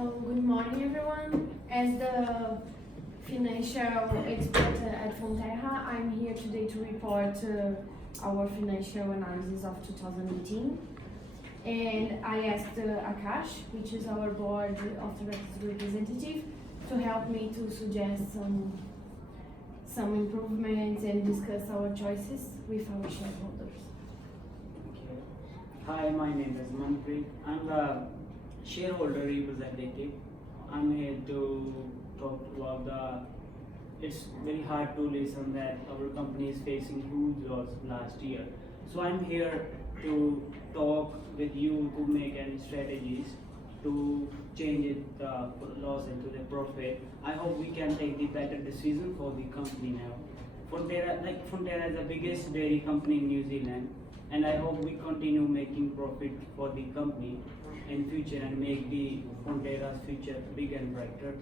Good morning, everyone. As the financial expert at Fonterra, I'm here today to report our financial analysis of 2018. And I asked Akash, which is our board of directors representative, to help me to suggest some improvements and discuss our choices with our shareholders. Okay. Hi, my name is Manpreet. I'm the shareholder representative. I'm here to talk about it's very hard to listen that our company is facing huge loss last year. So I'm here to talk with you to make any strategies to change it, the loss into the profit. I hope we can take the better decision for the company now. Fonterra is the biggest dairy company in New Zealand, and I hope we continue making profit for the company in future and make the Fonterra's future big and brighter.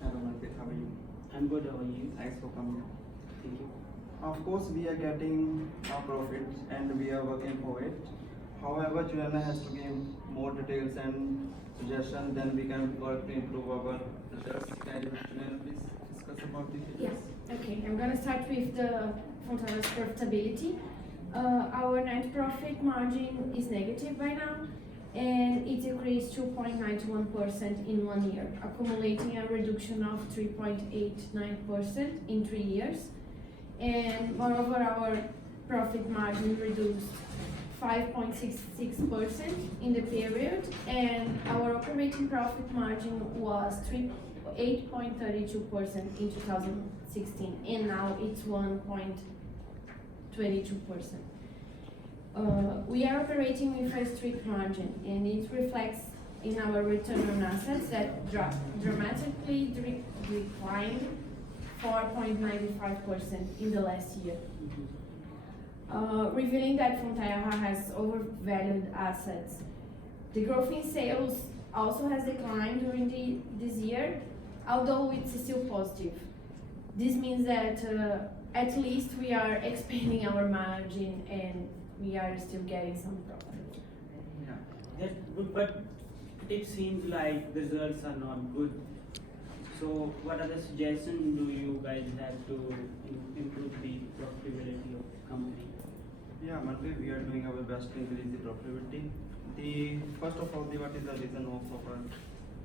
Hello Manpreet, how are you? I'm good. How are you? Thanks for coming. Thank you. Of course, we are getting a profit and we are working for it. However, Juliana has to give more details and suggestions, then we can work to improve our results. Can you, Juliana, please discuss about the figures? Yes. Okay, I'm gonna start with the Fonterra's profitability. Our net profit margin is negative by now, and it increased 2.91% in 1 year, accumulating a reduction of 3.89% in 3 years. And moreover, our profit margin reduced 5.66% in the period, and our operating profit margin was 8.32% in 2016, and now it's 1.22%. We are operating with a strict margin, and it reflects in our return on assets that dramatically declined 4.95% in the last year. Revealing that Fonterra has overvalued assets. The growth in sales also has declined during this year, although it's still positive. This means that at least we are expanding our margin and we are still getting some profit. Yeah, that's good, but it seems like the results are not good. So, what other suggestions do you guys have to improve the profitability of the company? Yeah, Manpreet, we are doing our best to increase the profitability. First of all, what is the reason of our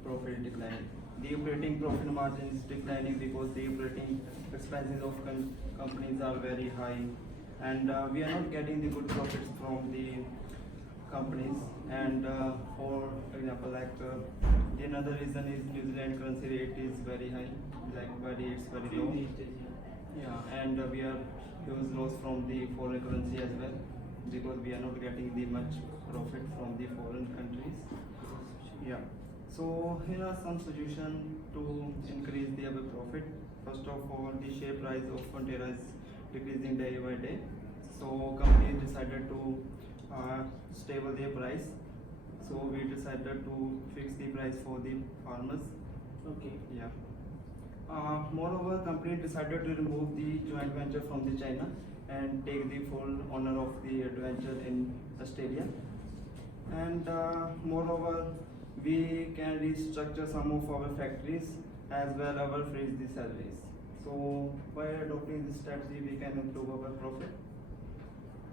profit decline? The operating profit margin is declining because the operating expenses of companies are very high, and we are not getting the good profits from the companies. And for example, the another reason is New Zealand currency rate is very high, it's very low. Yeah, and we are huge loss from the foreign currency as well, because we are not getting the much profit from the foreign countries. Yeah. So here are some solutions to increase the our profit. First of all, the share price of Fonterra is decreasing day by day. So company decided to stable their price. So we decided to fix the price for the farmers. Okay. Yeah. Moreover, company decided to remove the joint venture from the China and take the full honor of the venture in Australia. And moreover, we can restructure some of our factories as well as freeze the salaries. So by adopting this strategy, we can improve our profit.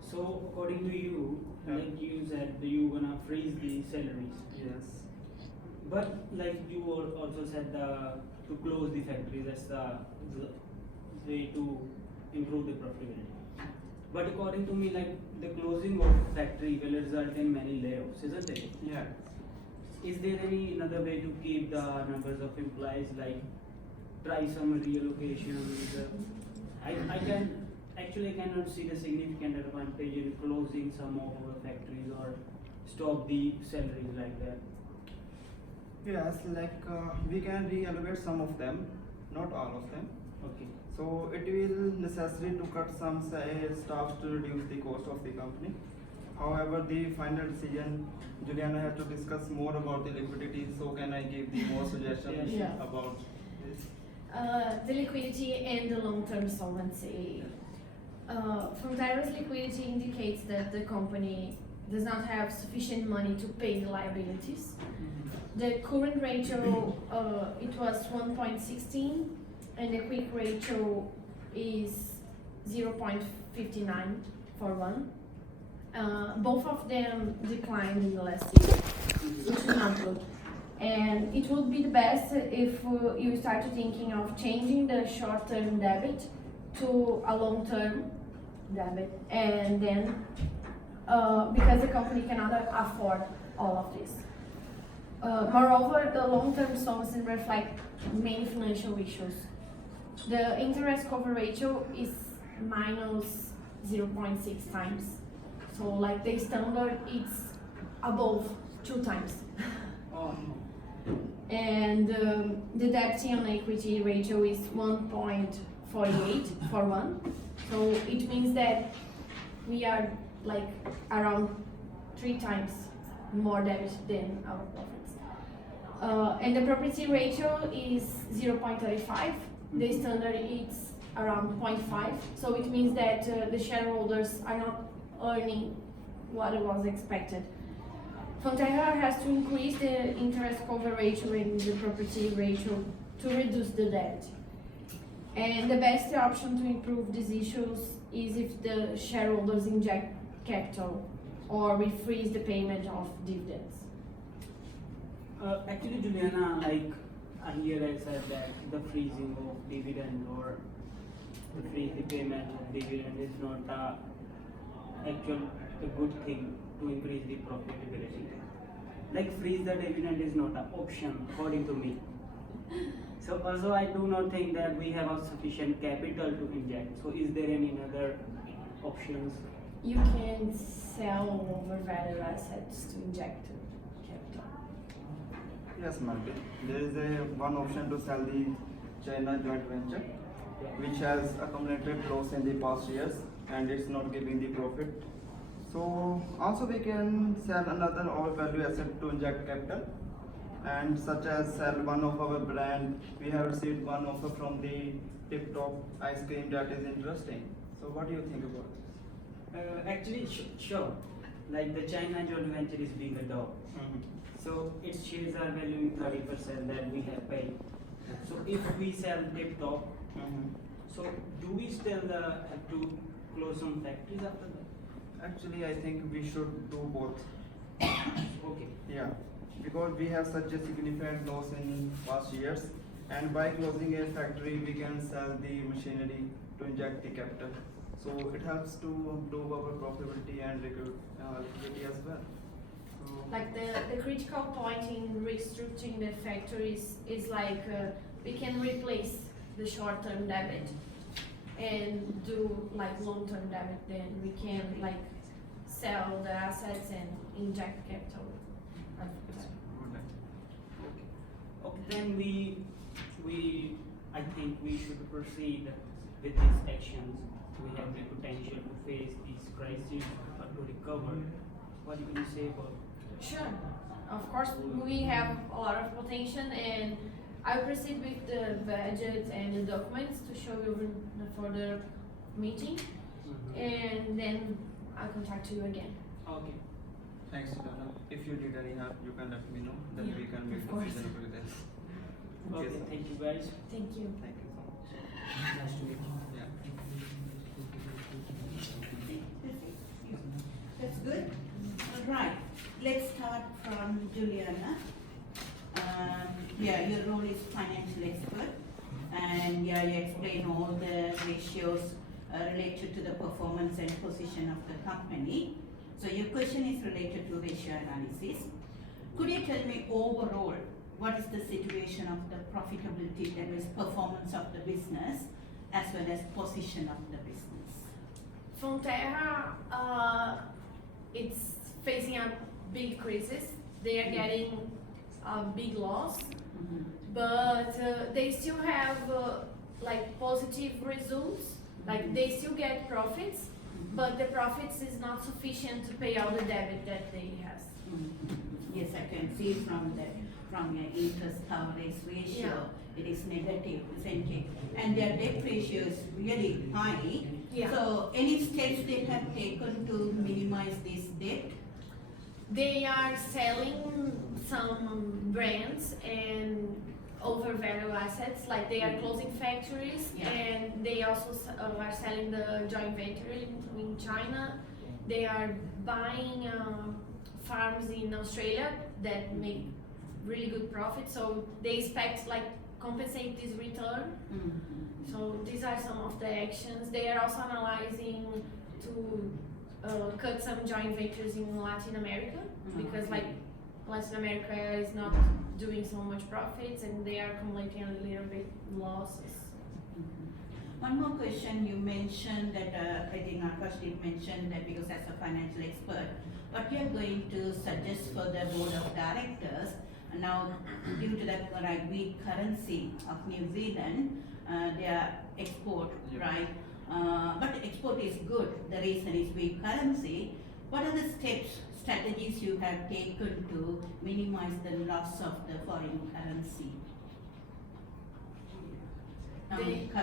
So, according to you, Yeah. like you said, you gonna freeze the salaries. Yes. But like you also said, to close the factory, that's the way to improve the profitability. But according to me, like the closing of factory will result in many layoffs, isn't it? Yeah. Is there any another way to keep the numbers of employees, like try some reallocations? I cannot see the significant advantage in closing some of our factories or stop the salaries like that. Yes, we can reallocate some of them, not all of them. Okay. So it will necessary to cut some staff to reduce the cost of the company. However, the final decision, Juliana has to discuss more about the liquidity. So can I give the more suggestions Yeah. about this? The liquidity and the long-term solvency. Fonterra's liquidity indicates that the company does not have sufficient money to pay the liabilities. The current ratio, it was 1.16, and the quick ratio is 0.59 for 1. Both of them declined in the last year, which is not good. And it would be the best if you started thinking of changing the short-term debit to a long-term debit, and then because the company cannot afford all of this. Moreover, the long-term solvency reflect many financial issues. The interest cover ratio is minus 0.6 times. So like the standard, it's above 2 times. Oh, And the debt on equity ratio is 1.48 for 1. So it means that we are like around 3 times more debt than our profits. And the property ratio is 0.35. The standard is around 0.5. So it means that the shareholders are not earning what was expected. Fonterra has to increase the interest cover ratio and the property ratio to reduce the debt. And the best option to improve these issues is if the shareholders inject capital or we freeze the payment of dividends. Actually, Juliana, like earlier I said that the freezing of dividend or the freeze the payment of dividend is not a good thing to increase the profitability. Like freeze the dividend is not an option according to me. So also I do not think that we have a sufficient capital to inject. So is there any other options? You can sell overvalued assets to inject capital. Yes, Manpreet. There is one option to sell the China joint venture, which has accumulated loss in the past years and it's not giving the profit. So also we can sell another overvalued asset to inject capital, and such as sell one of our brand. We have received one offer from the Tip Top ice cream that is interesting. So what do you think about this? Actually, sure. Like the China joint venture is being a dog. So its shares are valuing 30% that we have paid. So if we sell Tip Top, so do we still have to close some factories after that? Actually, I think we should do both. Okay. Yeah, because we have such a significant loss in past years, and by closing a factory, we can sell the machinery to inject the capital. So it helps to improve our profitability and liquidity as well. So, Like the critical point in restructuring the factories is like we can replace the short-term debit and do like long-term debit. Then we can like sell the assets and inject capital. Okay, then I think we should proceed with these actions. We have the potential to face these crises or to recover. What can you say about? Sure. Of course, we have a lot of potential, and I'll proceed with the budget and the documents to show you for the meeting, and then I'll contact you again. Okay. thanks, Dana. If you need any help, you can let me know. Then Yeah, we can make of course. decision with this. Okay. sir. Thank you, guys. Thank you. Thank you so much. Nice to meet you. Yeah. That's good. All right, let's start from Juliana. Yeah, your role is financial expert, and yeah, you explain all the ratios related to the performance and position of the company. So your question is related to ratio analysis. Could you tell me overall what is the situation of the profitability, that is performance of the business, as well as position of the business? Fonterra, it's facing a big crisis. They are getting a big loss, but they still have like positive results. Like they still get profits, but the profits is not sufficient to pay all the debit that they have. Yes, I can see from your interest coverage ratio, it is negative, isn't it? And their debt ratio is really high. Yeah. So any steps they have taken to minimize this debt? They are selling some brands and overvalue assets, like they are closing factories, Yeah. and they also are selling the joint venture in China. They are buying farms in Australia that make really good profit, so they expect like compensate this return. Mhm. So these are some of the actions. They are also analyzing to cut some joint ventures in Latin America, because like Latin America is not doing so much profits and they are accumulating a little bit losses. One more question, you mentioned that, I think Akash did mention that because as a financial expert, what you are going to suggest for the board of directors, now due to the weak currency of New Zealand, their export, Yeah. right? But export is good, the reason is weak currency. What are the steps, strategies you have taken to minimize the loss of the foreign currency?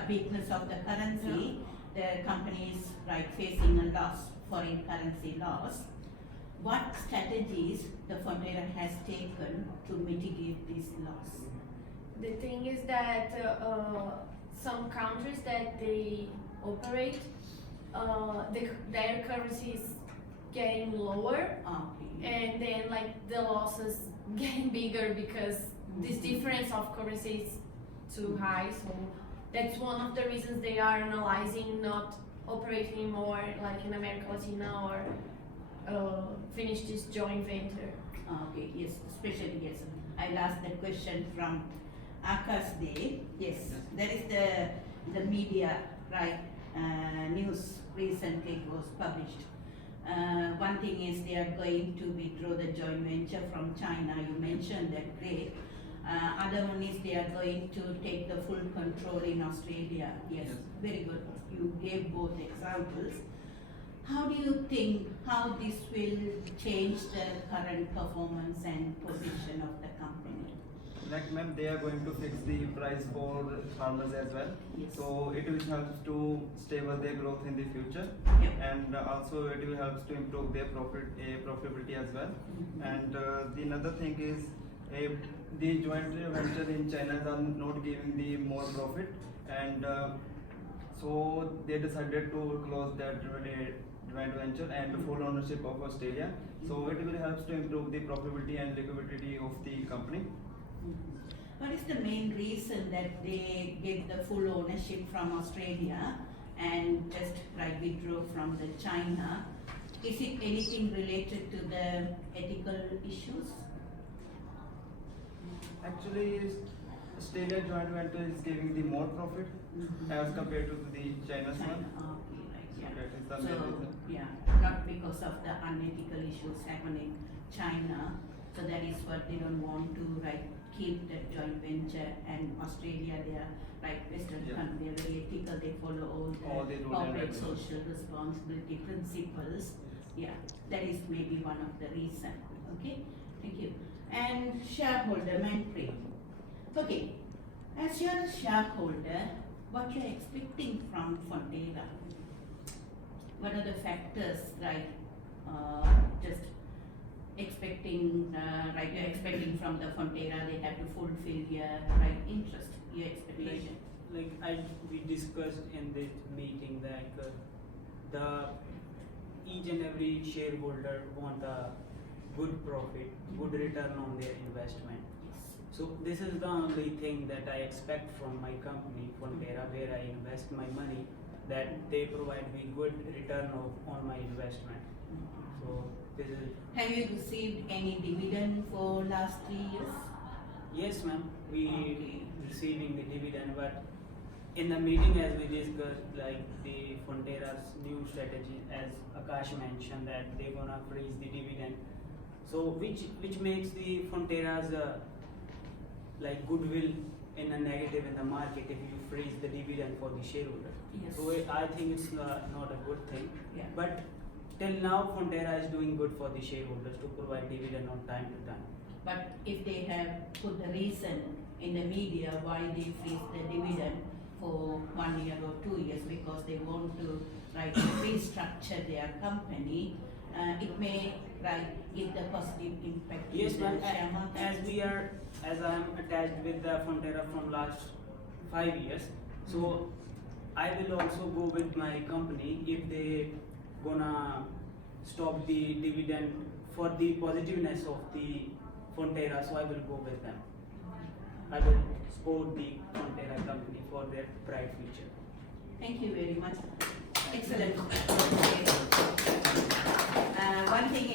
Weakness of the currency, the company is right facing a loss, foreign currency loss. What strategies the Fonterra has taken to mitigate this loss? The thing is that some countries that they operate, their currency is getting lower, Okay. and then like the losses getting bigger because this difference of currency is too high. So that's one of the reasons they are analyzing not operating more like in America Latina, or finish this joint venture. Okay, yes, especially, yes. I'll ask that question from Akash Day. Yes, there is the media, right, news recently was published. One thing is they are going to withdraw the joint venture from China. You mentioned that, great. Other one is they are going to take the full control in Australia. Yes, Yes. very good. You gave both examples. How do you think how this will change the current performance and position of the company? Like ma'am, they are going to fix the price for farmers as well. Yes. So it will help to stable their growth in the future, Yep. and also it will help to improve their profitability as well. Mhm. And the another thing is the joint venture in China are not giving the more profit, and so they decided to close that joint venture and full ownership of Australia. So it will help to improve the profitability and liquidity of the company. What is the main reason that they get the full ownership from Australia and just like withdraw from the China? Is it anything related to the ethical issues? Actually, Australia joint venture is giving the more profit as compared to the China's one. Okay, right, So yeah. that is the main So, reason. yeah, not because of the unethical issues happening China, so that is what they don't want to, right, keep that joint venture, and Australia, they are, like, Western Yeah. country, they are very ethical, they follow All all the the rule and corporate regulations. social responsibility principles. Yeah, that is maybe one of the reason, okay, thank you. And shareholder Manpreet. Okay, as you are a shareholder, what you are expecting from Fonterra? What are the factors, right, just expecting, right, you're expecting from the Fonterra, they have to fulfill your, right, interest, your expectation? We discussed in this meeting that the each and every shareholder want a good profit, good return on their investment. Yes. So this is the only thing that I expect from my company, Fonterra, where I invest my money, that they provide me good return on my investment. So this is, Have you received any dividend for last 3 years? yes ma'am, we Okay. receiving the dividend, but in the meeting as we discussed, like the Fonterra's new strategy, as Akash mentioned, that they're gonna freeze the dividend. So which makes the Fonterra's like goodwill in a negative in the market if you freeze the dividend for the shareholder. Yes. So I think it's not a good thing. Yeah. But till now Fonterra is doing good for the shareholders to provide dividend on time to time. But if they have put the reason in the media why they freeze the dividend for 1 year or 2 years, because they want to, right, restructure their company, it may right, give the positive impact Yes, in the ma'am. share market? As I am attached with the Fonterra from last 5 years, so I will also go with my company if they gonna stop the dividend for the positiveness of the Fonterra. So I will go with them. I will support the Fonterra company for their bright future. Thank you very much. Excellent. One thing